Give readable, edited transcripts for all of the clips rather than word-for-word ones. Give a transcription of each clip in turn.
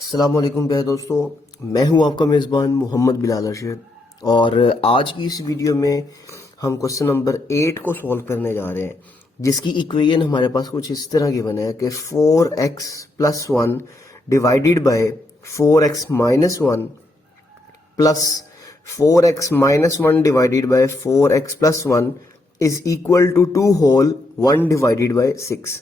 अस्सलाम वालेकुम प्यारे दोस्तों, मैं हूं आपका मेज़बान मोहम्मद बिलाल अरशद। और आज की इस वीडियो में हम क्वेश्चन नंबर 8 को सॉल्व करने जा रहे हैं, जिसकी इक्वेशन हमारे पास कुछ इस तरह की बना है कि 4x plus 1 divided by 4x minus 1 plus 4x minus 1 divided by 4x plus 1 is equal to 2 whole 1 divided by 6।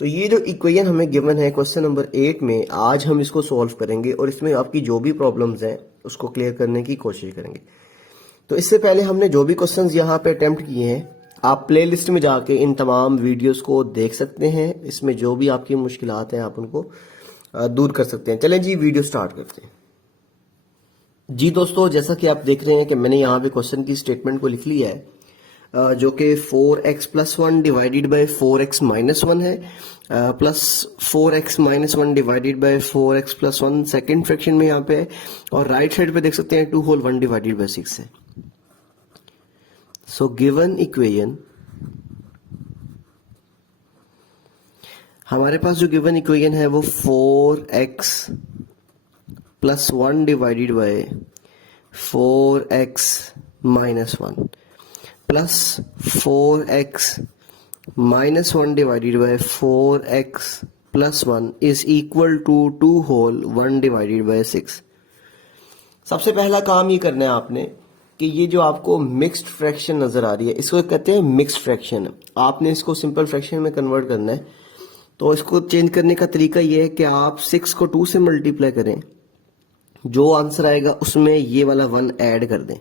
तो ये जो इक्वेशन हमें गिवन है क्वेश्चन नंबर 8 में, आज हम इसको सॉल्व करेंगे और इसमें आपकी जो भी प्रॉब्लम्स हैं उसको क्लियर करने की कोशिश करेंगे। तो इससे पहले हमने जो भी क्वेश्चंस यहाँ पे अटेम्प्ट किए हैं, आप प्लेलिस्ट में जाके इन तमाम वीडियोस को देख सकते हैं। इसमें जो भी आपकी मुश्किलात हैं आप उनको दूर कर सकते हैं। चलें जी, वीडियो स्टार्ट करते हैं। जी दोस्तों, जैसा कि आप देख रहे हैं कि मैंने यहाँ पे क्वेश्चन की स्टेटमेंट को लिख लिया है, जो कि 4x plus 1 divided by 4x minus 1 है, plus 4x minus 1 divided by 4x plus 1 second fraction में यहाँ पे है, और राइट साइड पे देख सकते हैं 2 होल 1 डिवाइडेड बाय 6 है। सो गिवन इक्वेशन, हमारे पास जो गिवन इक्वेशन है वो 4x plus 1 divided by 4x minus 1 plus 4x minus 1 divided by 4x plus 1 is equal to 2 whole 1 divided by 6। सबसे पहला काम ये करना है आपने कि ये जो आपको मिक्स्ड फ्रैक्शन नजर आ रही है, इसको कहते हैं मिक्स्ड फ्रैक्शन। आपने इसको सिंपल फ्रैक्शन में कन्वर्ट करना है। तो इसको चेंज करने का तरीका ये है कि आप 6 को 2 से मल्टीप्लाई करें, जो आंसर आएगा उसमें ये वाला 1 ऐड कर दें।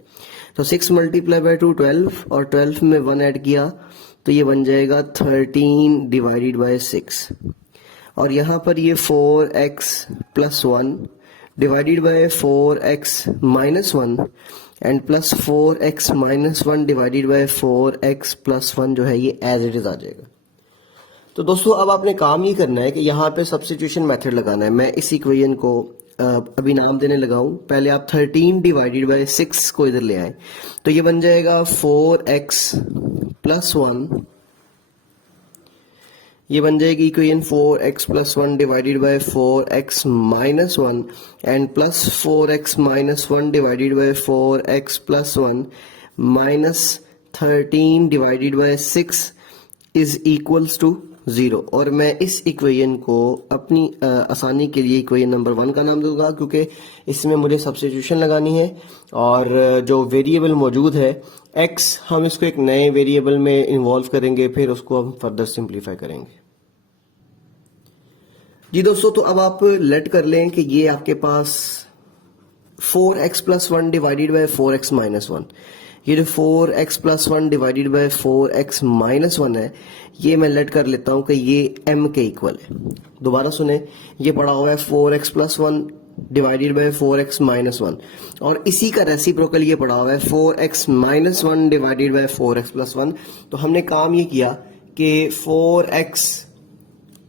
तो 6 मल्टीप्लाई बाय 2 12, और 12 में 1 ऐड किया तो ये बन जाएगा 13 डिवाइडेड बाय 6। और यहाँ पर ये 4x plus 1 divided by 4x minus 1 and plus 4x minus 1 divided by 4x plus 1 जो है ये एज इट इज आ जाएगा। तो दोस्तों, अब आपने काम ये करना है कि यहाँ पे सब्स्टिट्यूशन मेथड लगाना है। मैं इस इक्वेशन को अभी नाम देने लगा हूं। पहले आप 13 डिवाइडेड बाय 6 को इधर ले आए, तो ये बन जाएगा 4x प्लस 1, ये बन जाएगी equation 4x plus 1 divided by 4x minus 1 and plus 4x minus 1 divided by 4x plus 1 minus 13 divided by 6 is equals to 0। और मैं इस इक्वेशन को अपनी आसानी के लिए इक्वेशन नंबर 1 का नाम दूंगा, क्योंकि इसमें मुझे सब्स्टिट्यूशन लगानी है और जो वेरिएबल मौजूद है x, हम इसको एक नए वेरिएबल में इन्वॉल्व करेंगे, फिर उसको हम फर्दर सिंप्लीफाई करेंगे। जी दोस्तों, तो अब आप लेट कर लें कि ये आपके पास 4x plus 1 divided by 4x minus 1, ये जो 4x plus 1 divided by 4x minus 1 है, ये मैं लेट कर लेता हूं कि ये m के इक्वल है। दोबारा सुने, ये पड़ा हुआ है 4x plus 1 divided by 4x minus 1, और इसी का रेसिप्रोकल ये पड़ा हुआ है 4x minus 1 divided by 4x plus 1। तो हमने काम ये किया कि 4x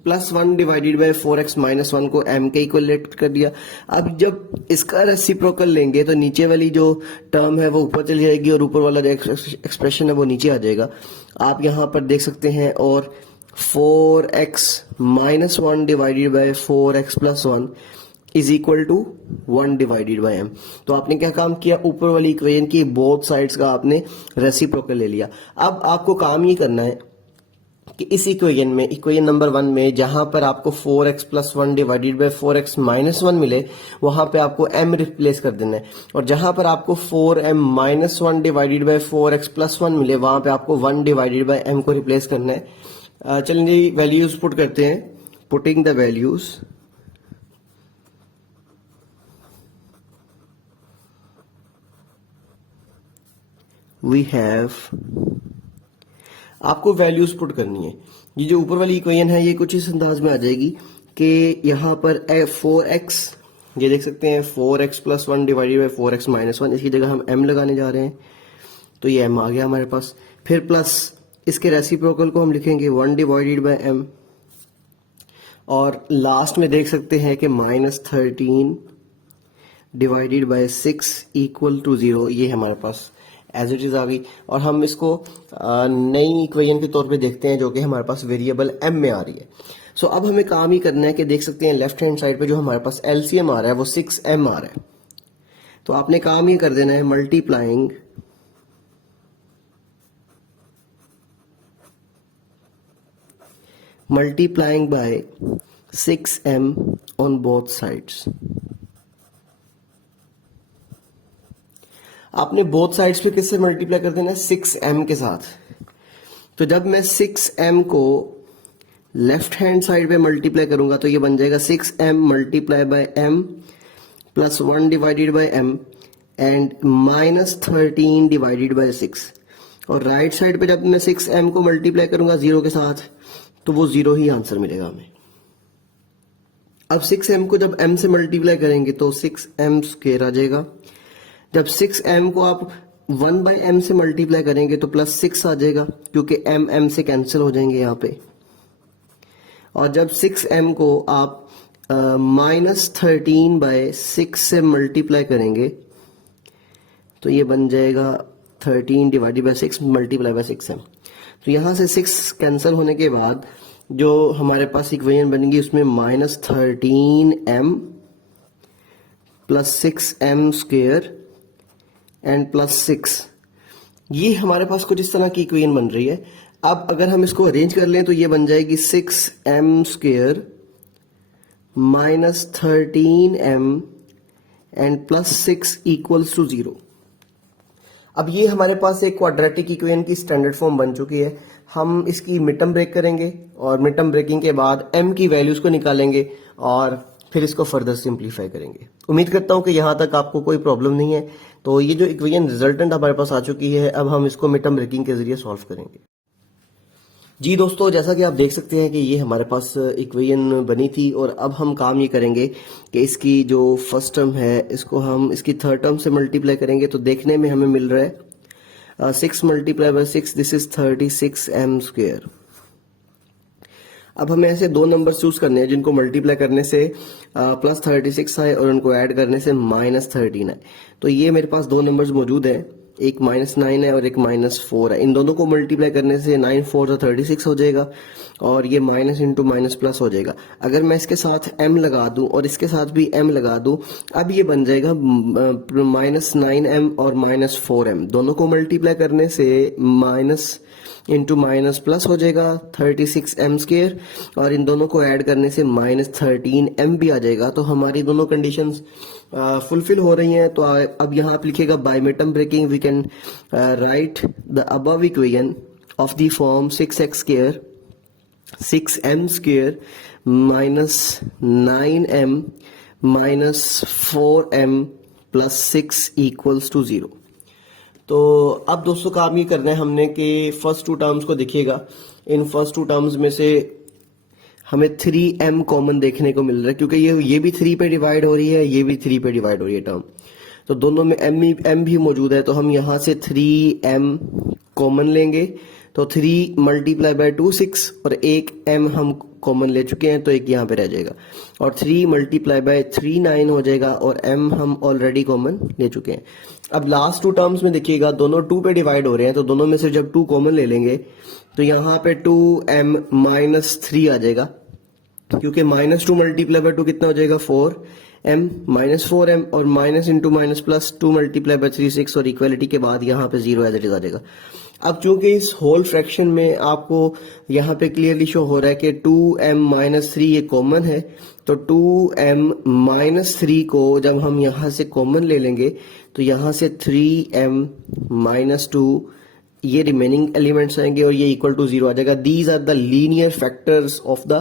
plus 1 divided by 4x minus 1 को m के इक्वल लेट कर दिया। अब जब इसका रेसिप्रोकल लेंगे तो नीचे वाली जो टर्म है वो ऊपर चली जाएगी और ऊपर वाला जो एक्सप्रेशन है वो नीचे आ जाएगा। आप यहाँ पर देख सकते हैं, और 4x minus 1 divided by 4x plus 1 is equal to 1 divided by m। तो आपने क्या काम किया, ऊपर वाली इक्वेशन की बोथ साइड्स का आपने रेसिप्रोकल ले लिया। अब आपको काम ये करना है कि इस इक्वेशन में, इक्वेशन नंबर 1 में, जहां पर आपको 4x plus 1 divided by 4x minus 1 मिले, वहां पे आपको m रिप्लेस कर देना है, और जहां पर आपको 4m minus 1 divided by 4x plus 1 मिले, वहां पे आपको 1 डिवाइडेड बाय m को रिप्लेस करना है। चलिए जी, वैल्यूज पुट करते हैं। Putting the values, we have, आपको वैल्यूज पुट करनी है। ये जो ऊपर वाली इक्वेशन है ये कुछ इस अंदाज में आ जाएगी कि यहाँ पर 4x, ये देख सकते हैं 4x plus 1 divided by 4x minus 1, इसकी जगह हम m लगाने जा रहे हैं, तो ये m आ गया हमारे पास। फिर प्लस इसके रेसिप्रोकल को हम लिखेंगे 1 डिवाइडेड बाय m, और लास्ट में देख सकते हैं कि minus 13 divided by 6 equal to 0। ये हमारे पास एज इट इज आ गई, और हम इसको नई इक्वेशन के तौर पे देखते हैं जो कि हमारे पास वेरिएबल m में आ रही है। सो अब हमें काम ही करना है कि देख सकते हैं लेफ्ट हैंड साइड पे जो हमारे पास एलसीएम आ रहा है वो 6m आ रहा है। तो आपने काम ये कर देना है multiplying by 6m on both sides. आपने बोथ साइड्स पे किससे मल्टीप्लाई कर देना है? 6m के साथ। तो जब मैं 6m को लेफ्ट हैंड साइड पे मल्टीप्लाई करूंगा तो ये बन जाएगा 6m multiply by m plus 1 divided by m and minus 13 divided by 6। और राइट साइड पे जब मैं 6m को मल्टीप्लाई करूंगा 0 के साथ तो वो 0 ही आंसर मिलेगा हमें। अब 6m को जब m से मल्टीप्लाई करेंगे तो 6m स्क्वायर आ जाएगा। जब 6m को आप 1 बाई m से मल्टीप्लाई करेंगे तो प्लस 6 आ जाएगा क्योंकि m से कैंसिल हो जाएंगे यहाँ पे। और जब 6m को आप माइनस 13 बाय 6 से मल्टीप्लाई करेंगे तो ये बन जाएगा 13 divided by 6 multiply by 6m। तो यहाँ से 6 कैंसिल होने के बाद जो हमारे पास इक्वेशन बनेगी उसमें minus 13m plus 6m square and plus 6, ये हमारे पास कुछ इस तरह की इक्वेशन बन रही है। अब अगर हम इसको अरेंज कर लें तो ये बन जाएगी 6m square minus 13m and plus 6 equals to 0। अब ये हमारे पास एक क्वाड्रेटिक इक्वेशन की स्टैंडर्ड फॉर्म बन चुकी है। हम इसकी मिड टर्म ब्रेक करेंगे और मिड टर्म ब्रेकिंग के बाद m की वैल्यूज को निकालेंगे और फिर इसको फर्दर सिंप्लीफाई करेंगे। उम्मीद करता हूं कि यहां तक आपको कोई प्रॉब्लम नहीं है। तो ये जो इक्वेशन रिजल्टेंट हमारे पास आ चुकी है, अब हम इसको मिड टर्म ब्रेकिंग के जरिए सॉल्व करेंगे। जी दोस्तों, जैसा कि आप देख सकते हैं कि ये हमारे पास इक्वेशन बनी थी और अब हम काम ये करेंगे कि इसकी जो फर्स्ट टर्म है इसको हम इसकी थर्ड टर्म से मल्टीप्लाई करेंगे। तो देखने में हमें मिल रहा है 6 multiply by 6, this is 36m square. अब हमें ऐसे दो नंबर चूज करने हैं जिनको मल्टीप्लाई करने से प्लस 36 आए और उनको ऐड करने से माइनस 13 आए। तो ये मेरे पास दो नंबर्स मौजूद हैं, एक -9 है और एक -4 है। इन दोनों को मल्टीप्लाई करने से 9 4 36 हो जाएगा और ये माइनस इंटू माइनस प्लस हो जाएगा। अगर मैं इसके साथ m लगा दूं और इसके साथ भी m लगा दूं, अब ये बन जाएगा -9m और -4m। दोनों को मल्टीप्लाई करने से माइनस इंटू माइनस प्लस हो जाएगा 36m स्क्वायर और इन दोनों को ऐड करने से -13m भी आ जाएगा। तो हमारी दोनों कंडीशंस फुलफिल हो रही हैं। तो अब यहाँ आप लिखिएगा by mid term breaking we can write the above equation of the form 6x square 6m square minus 9m minus 4m plus 6 equals to 0। तो अब दोस्तों काम ये करना है हमने कि फर्स्ट टू टर्म्स को देखिएगा। इन फर्स्ट टू टर्म्स में से हमें 3m कॉमन देखने को मिल रहा है क्योंकि ये भी 3 पे डिवाइड हो रही है, ये भी 3 पे डिवाइड हो रही है टर्म। तो दोनों में m भी मौजूद है। तो हम यहाँ से 3m कॉमन लेंगे। तो 3 मल्टीप्लाई बाय 2 6 और एक m हम कॉमन ले चुके हैं तो एक यहाँ पे रह जाएगा और 3 मल्टीप्लाई बाय 3 9 हो जाएगा और m हम ऑलरेडी कॉमन ले चुके हैं। अब लास्ट टू टर्म्स में देखिएगा दोनों 2 पे डिवाइड हो रहे हैं। तो दोनों में से जब 2 कॉमन ले लेंगे तो यहाँ पे 2m माइनस 3 आ जाएगा क्योंकि -2 मल्टीप्लाई बाय 2 कितना हो जाएगा 4m माइनस 4m और minus into minus plus 2 multiply by 3 6 और इक्वलिटी के बाद यहाँ पे 0 एज इट इज आ जाएगा। अब चूंकि इस होल फ्रैक्शन में आपको यहाँ पे क्लियरली शो हो रहा है कि 2m माइनस 3 ये कॉमन है। तो 2m माइनस 3 को जब हम यहाँ से कॉमन ले लेंगे तो यहाँ से 3m माइनस 2 ये रिमेनिंग एलिमेंट्स आएंगे और ये इक्वल टू 0 आ जाएगा। These are the linear factors of the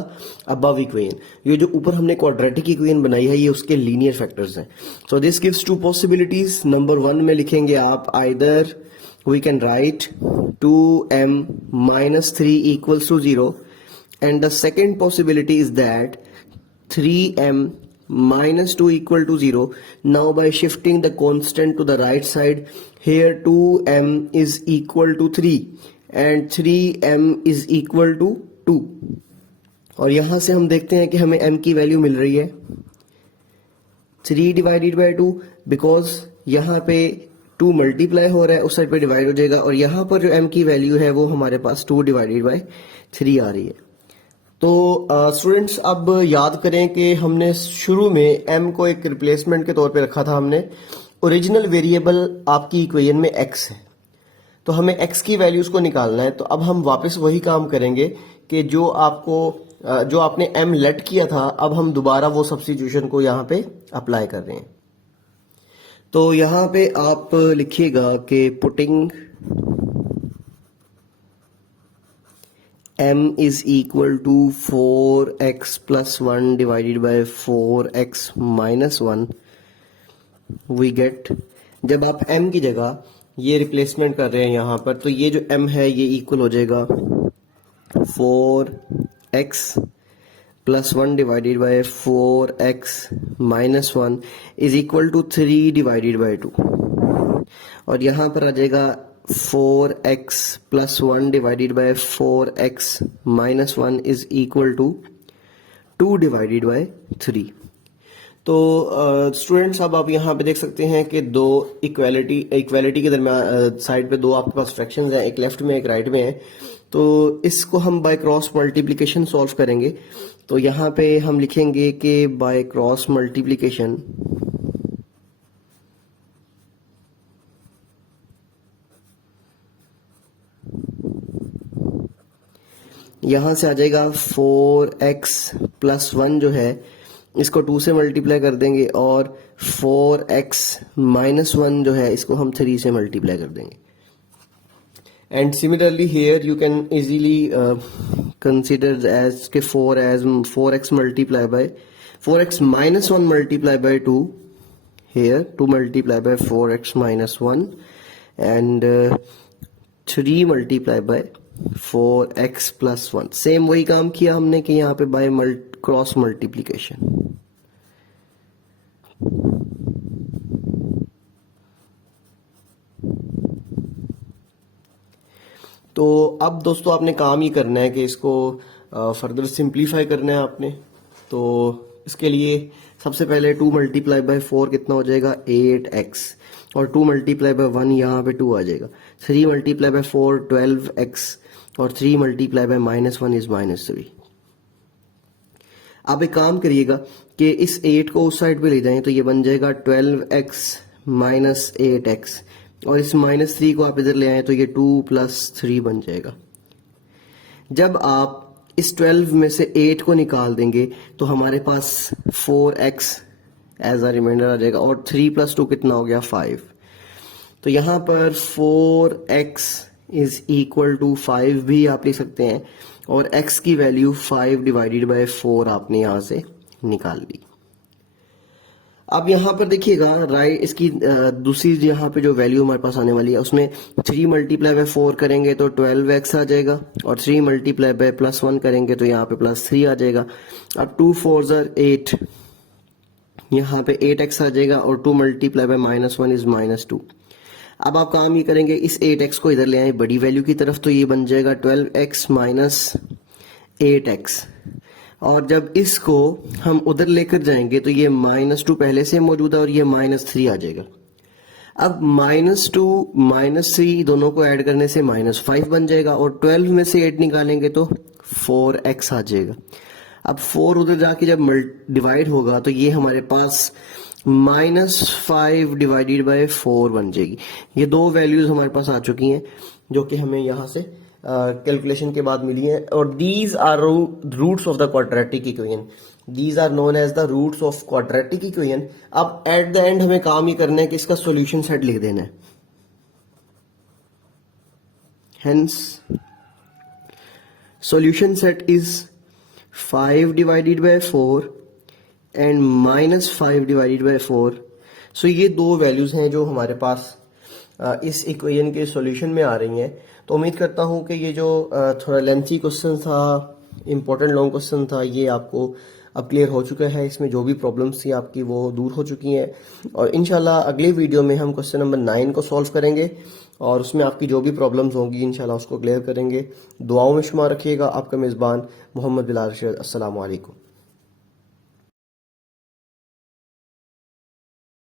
above equation. ये जो ऊपर हमने क्वाड्रेटिक इक्वेशन बनाई है ये उसके लीनियर फैक्टर्स हैं। So this gives to possibilities. Number 1 में लिखेंगे आप either we can write 2m minus 3 equals to 0 and the second possibility is that 3m minus 2 equal to 0. Now by shifting the constant to the right side, here 2m is equal to 3 and 3m is equal to 2 और यहां से हम देखते हैं कि हमें m की value मिल रही है 3 डिवाइडेड बाय 2 बिकॉज यहाँ पे 2 मल्टीप्लाई हो रहा है, उस साइड पे डिवाइड हो जाएगा और यहाँ पर जो m की वैल्यू है वो हमारे पास 2 डिवाइडेड बाय 3 आ रही है। तो स्टूडेंट्स अब याद करें कि हमने शुरू में m को एक रिप्लेसमेंट के तौर पे रखा था हमने। ओरिजिनल वेरिएबल आपकी इक्वेशन में x है, तो हमें x की वैल्यूज को निकालना है। तो अब हम वापस वही काम करेंगे कि जो आपने m लेट किया था, अब हम दोबारा वो सब्स्टिट्यूशन को यहाँ पे अप्लाई कर रहे हैं। तो यहाँ पे आप लिखिएगा कि putting m is equal to 4x plus 1 divided by 4x minus 1 we get, जब आप m की जगह ये रिप्लेसमेंट कर रहे हैं यहाँ पर, तो ये जो m है ये इक्वल हो जाएगा 4x plus 1 divided by 4x minus 1 is equal to 3 divided by 2, और यहाँ पर आ जाएगा 4x plus 1 divided by 4x minus 1 is equal to 2 divided by 3। तो स्टूडेंट्स अब आप यहाँ पे देख सकते हैं कि दो इक्वालिटी के दरमियान साइड पे दो आपके पास फ्रैक्शंस हैं, एक लेफ्ट में एक राइट में है। तो इसको हम बाय क्रॉस मल्टीप्लिकेशन सॉल्व करेंगे। तो यहाँ पे हम लिखेंगे कि बाय क्रॉस मल्टीप्लिकेशन यहाँ से आ जाएगा 4x प्लस 1 जो है इसको 2 से मल्टीप्लाई कर देंगे, और 4x माइनस 1 जो है इसको हम 3 से मल्टीप्लाई कर देंगे। And similarly here you can easily consider as के 4x multiply by 4x minus 1 multiply by 2 here 2 multiply by 4x minus 1 and 3 multiply by 4x plus 1। Same वही काम किया हमने कि यहाँ पे बाय क्रॉस मल्टीप्लीकेशन। तो अब दोस्तों आपने काम ही करना है कि इसको फर्दर सिंप्लीफाई करना है आपने। तो इसके लिए सबसे पहले 2 मल्टीप्लाई बाय 4 कितना हो जाएगा 8x, और 2 मल्टीप्लाई बाय 1 यहाँ पे 2 आ जाएगा। 3 मल्टीप्लाई बाय 4 12x, और 3 मल्टीप्लाई बाय -1 इज -3। अब एक काम करिएगा कि इस 8 को उस साइड पे ले जाएं, तो ये बन जाएगा 12x माइनस 8x, और इस -3 को आप इधर ले आए तो ये 2 + 3 बन जाएगा। जब आप इस 12 में से 8 को निकाल देंगे तो हमारे पास 4x एज अ रिमाइंडर आ जाएगा, और 3 + 2 कितना हो गया 5। तो यहाँ पर 4x इज इक्वल टू 5 भी आप लिख सकते हैं, और x की वैल्यू 5 डिवाइडेड बाय 4 आपने यहाँ से निकाल ली। अब यहाँ पर देखिएगा राइट, इसकी दूसरी यहाँ पे जो वैल्यू हमारे पास आने वाली है उसमें 3 मल्टीप्लाई बाय 4 करेंगे तो 12x आ जाएगा, और 3 मल्टीप्लाई बाय +1 करेंगे तो यहाँ पे +3 आ जाएगा। अब 2 4 ज़र 8, यहाँ पे 8x आ जाएगा, और 2 मल्टीप्लाई बाय -1 इज -2। अब आप काम ये करेंगे इस 8x को इधर ले आए बड़ी वैल्यू की तरफ, तो ये बन जाएगा 12x माइनस 8x, और जब इसको हम उधर लेकर जाएंगे तो ये -2 पहले से मौजूद है और ये -3 आ जाएगा। अब -2 -3 दोनों को ऐड करने से -5 बन जाएगा, और 12 में से 8 निकालेंगे तो 4x आ जाएगा। अब 4 उधर जाके जब डिवाइड होगा तो ये हमारे पास -5 डिवाइडेड बाय 4 बन जाएगी। ये दो वैल्यूज हमारे पास आ चुकी हैं जो कि हमें यहाँ से कैलकुलेशन के बाद मिली हैं, और these are roots of the quadratic equation. These are known as the roots of quadratic equation. अब एट द एंड हमें काम ही करना है कि इसका सॉल्यूशन सेट लिख देना है। Hence solution set is 5 divided by 4 and -5 divided by 4। सो ये दो वैल्यूज हैं जो हमारे पास इस इक्वेशन के सॉल्यूशन में आ रही हैं। तो उम्मीद करता हूँ कि ये जो थोड़ा लेंथी क्वेश्चन था, इम्पोर्टेंट लॉन्ग क्वेश्चन था, ये आपको अब क्लियर हो चुका है। इसमें जो भी प्रॉब्लम्स थी आपकी वो दूर हो चुकी हैं, और इंशाल्लाह अगले वीडियो में हम क्वेश्चन नंबर 9 को सॉल्व करेंगे, और उसमें आपकी जो भी प्रॉब्लम्स होंगी इंशाल्लाह उसको क्लियर करेंगे। दुआओं में शुमार रखिएगा। आपका मेज़बान मोहम्मद बिलाल रशीद। अस्सलाम वालेकुम।